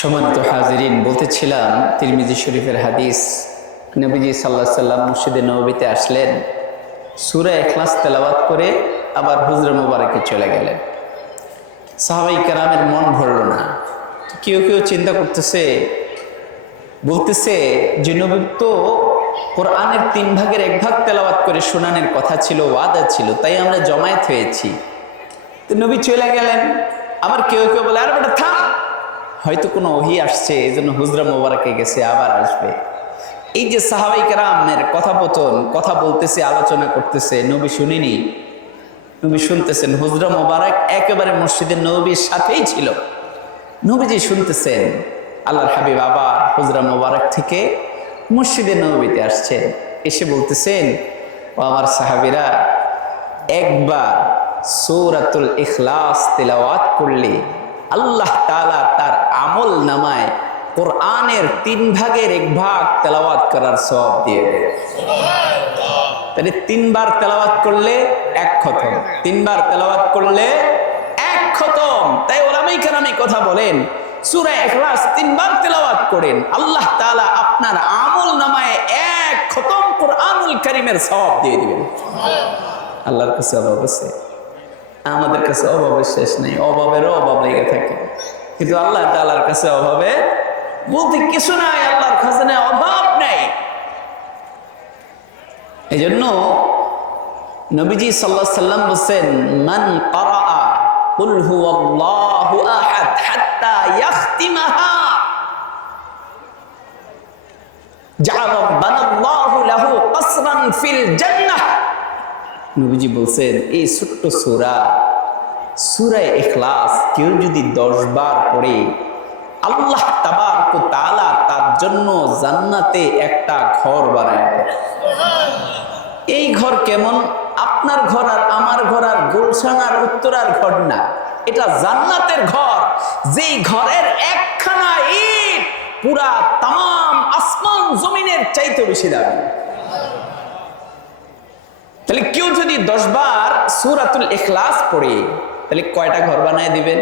সম্মানিত হাজিরিন, বলতেছিলাম তিরমিজি শরীফের হাদিস, নবীজি সাল্লাল্লাহু আলাইহি সাল্লাম মসজিদে নববীতে আসলেন, সূরা ইখলাস তেলাওয়াত করে আবার হুজরা মুবারকে চলে গেলেন। সাহাবায়ে কেরামের মন ভরল না। কেউ কেউ চিন্তা করতেছে, বলতেছে যে নবী তো কোরআনের 3 ভাগের 1 ভাগ তেলাওয়াত করে শোনানোর কথা ছিল, ওয়াদা ছিল, তাই আমরা জমায়েত হয়েছি। তো নবী চলে গেলেন। আবার কেউ কেউ বলে, আরে বেটা থাম, হয়তো কোনো ওহী আসছে, এই জন্য হুজরা মোবারকে গেছে, আবার আসবে। এই যে সাহাবায়ে কেরামের কথাপতন, কথা বলতেছে, আলোচনা করতেছে, নবী শুনিনি, নবী শুনতেছেন। হুজরা মোবারক একেবারে মসজিদে নববীর সাথেই ছিল, নবীজি শুনতেছেন। আল্লাহর হাবিব আবার হুজরা মোবারক থেকে মসজিদে নববীতে আসছেন, এসে বলতেছেন, ও আমার সাহাবীরা, একবার সূরাতুল ইখলাস তেলাওয়াত করলে আল্লাহ তাআলা তার আমল নামায় কোরআনের 3 ভাগের 1 ভাগ তেলাওয়াত করার সওয়াব দিয়ে দেয়। তাহলে 3 বার তেলাওয়াত করলে 1 খতম, 3 বার তেলাওয়াত করলে 1 খতম। তাই উলামায়ে কেরাম কথা বলেন, সূরা ইখলাস 3 বার তেলাওয়াত করেন, আল্লাহ তাআলা আপনার আমল নামায় 1 খতম কোরআনুল কারীমের সওয়াব দিয়ে দিবেন। আল্লাহর কাছে অভাব আছে? আমাদের কাছে অভাবের শেষ নেই, অভাবেরও অভাব লেগে থাকে, কিন্তু আল্লাহ তাআলার কাছে অভাবে বলতে কিছু নাই, আল্লাহর খাজানায় অভাব নেই। এই জন্য নবীজি সাল্লাল্লাহু আলাইহি সাল্লাম বলেন, মান ক্বারাআ কুল হুয়াল্লাহু আহাদ হাত্তা ইয়াখতিমাহা জাআলা বানাল্লাহু লাহু কসরান ফিল জান্নাহ। নবীজি বলছেন, এই ছোট্ট সূরা ইখলাস কেউ যদি 10 বার পড়ে, আল্লাহ তাবারক ওয়া তাআলা তার জন্য জান্নাতে একটা ঘর বানায় দেয়। এই ঘর কেমন? আপনার ঘর আর আমার ঘর আর গুলশান আর উত্তরার ঘর না, এটা জান্নাতের ঘর, যেই ঘরের একখানা ইট পুরা তাম আসমান জমিনের চাইতে বেশি দামি। তাহলে কেউ যদি 10 বার সূরাতুল ইখলাস পড়ে, তাহলে কয়টা ঘর বানায় দিবেন?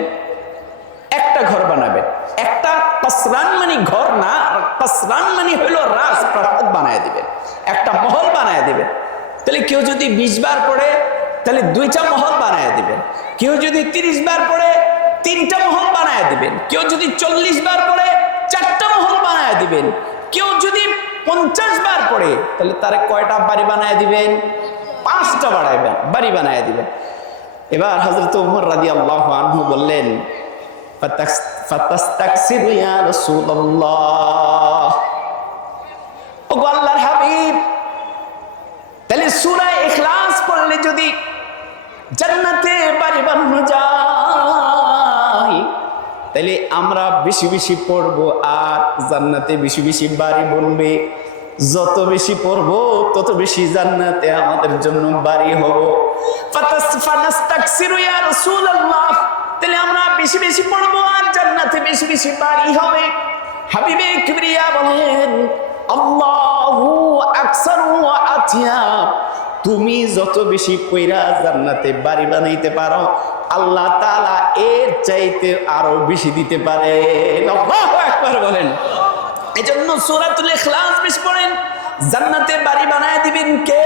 একটা ঘর বানাবেন। একটা কসরান মানে ঘর না, কসরান মানে হইল রাজপ্রাসাদ বানায় দিবেন, একটা মহল বানায় দিবেন। তাহলে কেউ যদি 20 বার পড়ে, তাহলে 2টা মহল বানায় দিবেন। কেউ যদি 30 বার পড়ে, 3টা মহল বানায় দিবেন। কেউ যদি 40 বার পড়ে, 4টা মহল বানায় দিবেন। কেউ যদি 50 বার পড়ে, তাহলে তারে কয়টা বাড়ি বানায় দিবেন? 5টা বাড়ি বানায় দিবেন। এবার হযরত ওমর রাদিয়াল্লাহু আনহু বললেন, ফাতাস্তাকসিরু ইয়া রাসূলুল্লাহ, ওগো আল্লাহর হাবিব, তাহলে সূরা ইখলাস পড়লে যদি জান্নাতে বাড়ি বানানো যায়, তাহলে আমরা বেশি বেশি পড়বো আর জান্নাতে বেশি বেশি বাড়ি বনবে। যত বেশি পড়বো তত বেশি জান্নাতে আমাদের জন্য বাড়ি হবে। ফানাস্তাকসিরু ইয়া রাসূলুল্লাহ, তাহলে আমরা বেশি বেশি পড়বো আর জান্নাতে বেশি বেশি বাড়ি হবে। হাবিবে কিবরিয়া বলেন, আল্লাহু আকসারু ওয়া আতিয়াব, তুমি যত বেশি পয়রা জান্নাতে বাড়ি বানাইতে পারো, আল্লাহ তাআলা এর চাইতে আরো বেশি দিতে পারে। আল্লাহু আকবার বলেন। এজন্য সূরাতুল ইখলাস বেশি পড়েন। জান্নাতে বাড়ি বানায় দিবেন কে?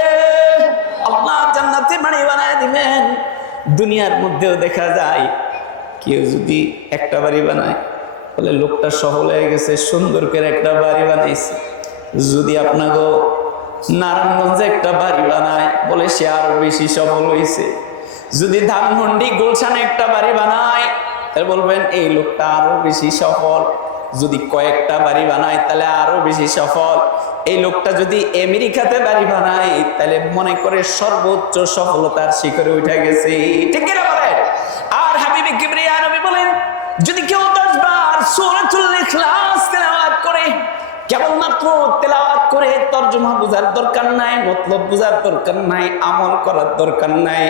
আল্লাহ জান্নাতে বাড়ি বানায় দিবেন। দুনিয়ার মধ্যেও দেখা যায়, কেউ যদি একটা বাড়ি বানায়, বলে লোকটা সফল হয়ে গেছে, সুন্দর করে একটা বাড়ি বানাইছে। যদি আপনাকে নারায়ণগঞ্জে একটা বাড়ি বানায়, বলে সে আরো বেশি সফল হয়েছে। যদি ধানমন্ডি গুলশানে একটা বাড়ি বানায়, তাহলে বলবেন এই লোকটা আরো বেশি সফল। যদি কয়েকটা বাড়ি বানায়, তাহলে আরো বেশি সফল। এই লোকটা যদি আমেরিকাতে বাড়ি বানায়, তাহলে মনে করে সর্বোচ্চ সফলতার শিখরে উঠে গেছে। ঠিক কিনা বলেন? আর হাবিবে কিবরিয়া নবী বলেন, যদি কেউ 10 বার সূরাতুল ইখলাস তেলাওয়াত করে, কেবলমাত্র তেলাওয়াত করে তরজমা বোঝার দরকার নাই, মতলব বোঝার দরকার নাই, আমল করার দরকার নাই,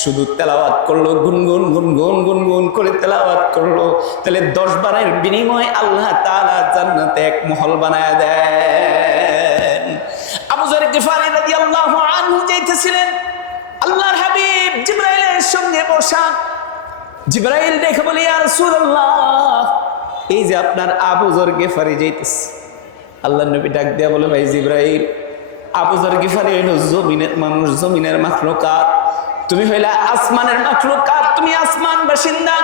শুধু তেলাওয়াত করলো, গুনগুন গুনগুন গুনগুন করে তেলাওয়াত করলো, তাহলে 10 বারের বিনিময়ে আল্লাহ তাআলা জান্নাতে 1 মহল বানায় দেন। আবু যর গিফারী রাদিয়াল্লাহু আনহু যাইতেছিলেন, আল্লাহর হাবিব জিবরাইলের সঙ্গে বসা। জিবরাইল দেখে বলে, ইয়া রাসূলুল্লাহ, এই যে আপনার আবু যর গিফারি যাইতেছে, আল্লাহ নবী ডাক দিয়া বলে, ভাই জিবরাইল, আবু যর গিফারি হইল জমিনের মানুষ, জমিনের মাখলুকাত, তুমি হইলা আসমানের মাখলুকাত, তুমি আসমান বাসিন্দা,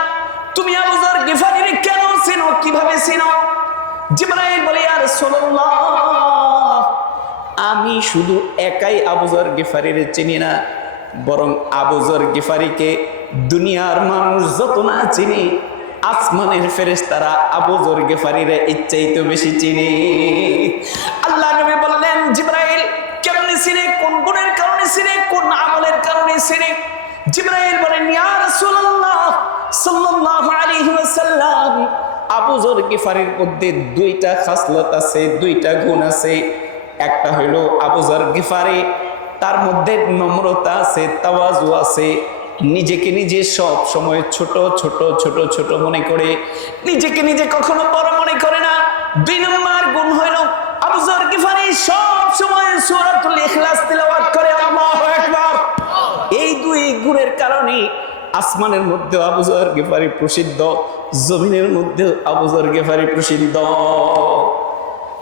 তুমি আবু যর গিফারির কেন চিনো, কিভাবে চিনো? জিবরাইল বলে, ইয়া রাসূলুল্লাহ, আমি শুধু একাই আবু যর গিফারির চিনি না, বরং আবু যর গিফারিকে দুনিয়ার মানুষ যত না চিনি, আসমানের ফেরেশতারা আবু যর গিফারির ইচ্ছাইতে বেশি চিনি। আল্লাহ নবী বললেন, জিবরাইল কেমনে চিনে, কোন গুণের কারণে চিনে, কোন আমলের কারণে চিনে? জিবরাইল বলেন, ইয়া রাসূলুল্লাহ সাল্লাল্লাহু আলাইহি ওয়াসাল্লাম, আবু যর গিফারির মধ্যে দুইটা খাসলত আছে, দুইটা গুণ আছে। একটা হইল আবু যর গিফারি, তার মধ্যে নম্রতা আছে, তাওয়াজু আছে, নিজেকে নিজে সব সময় ছোট ছোট ছোট ছোট মনে করে, নিজেকে নিজে কখনো বড় মনে করে না। দুই নম্বর গুণ হইল আবু যর গিফারি সব সময় সূরাতুল ইখলাস তিলাওয়াত করে, আল্লাহু আকবার। এই দুই গুণের কারণে আসমানের মধ্যে আবু যর গিফারি প্রসিদ্ধ, জমিনের মধ্যে আবু যর গিফারি প্রসিদ্ধ।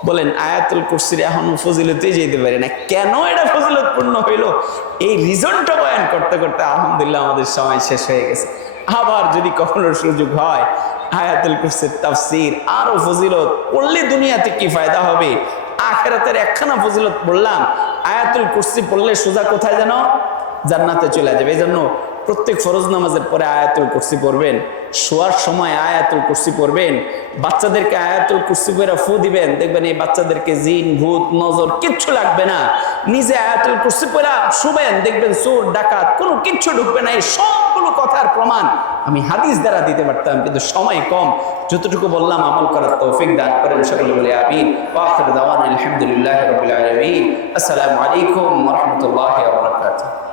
বলেন, আয়াতুল কুরসির এখনো ফজিলতেই যেতে পারে না, কেন এটা ফজিলতপূর্ণ হইল? এই রিজনটা বয়ান করতে করতে আলহামদুলিল্লাহ আমাদের সময় শেষ হয়ে গেছে। আবার যদি কখনো সুযোগ হয় আয়াতুল কুরসির তাফসীর আরো ফজিলত পড়লে দুনিয়াতে কি ফায়দা হবে, আখিরাতের একখানা ফজিলত বললাম, আয়াতুল কুরসি পড়লে সোজা কোথায় যেন জান্নাতে চলে যাবে। এই জন্য প্রত্যেক ফরজ নামাজের পরে আয়াতুল কুরসি পড়বেন, শোয়ার সময় আয়াতুল কুরসি পড়বেন, বাচ্চাদেরকে আয়াতুল কুরসি পড়ে ফু দিবেন, দেখবেন এই বাচ্চাদেরকে জিন ভূত নজর কিচ্ছু লাগবে না। নিজে আয়াতুল কুরসি পড়ে শুবেন, দেখবেন চোর ডাকাত কোনো কিচ্ছু ঢুকবে না। এই সবগুলো কথার প্রমাণ আমি হাদিস দ্বারা দিতে পারতাম, কিন্তু সময় কম। যতটুকু বললাম আমল করার তৌফিক দান করেন সকলে বলে আমিন। ওয়া আখিরু দাওয়ানা আলহামদুলিল্লাহি রাব্বিল আলামিন। আসসালামু আলাইকুম ওয়া রাহমাতুল্লাহি ওয়া বারাকাতুহু।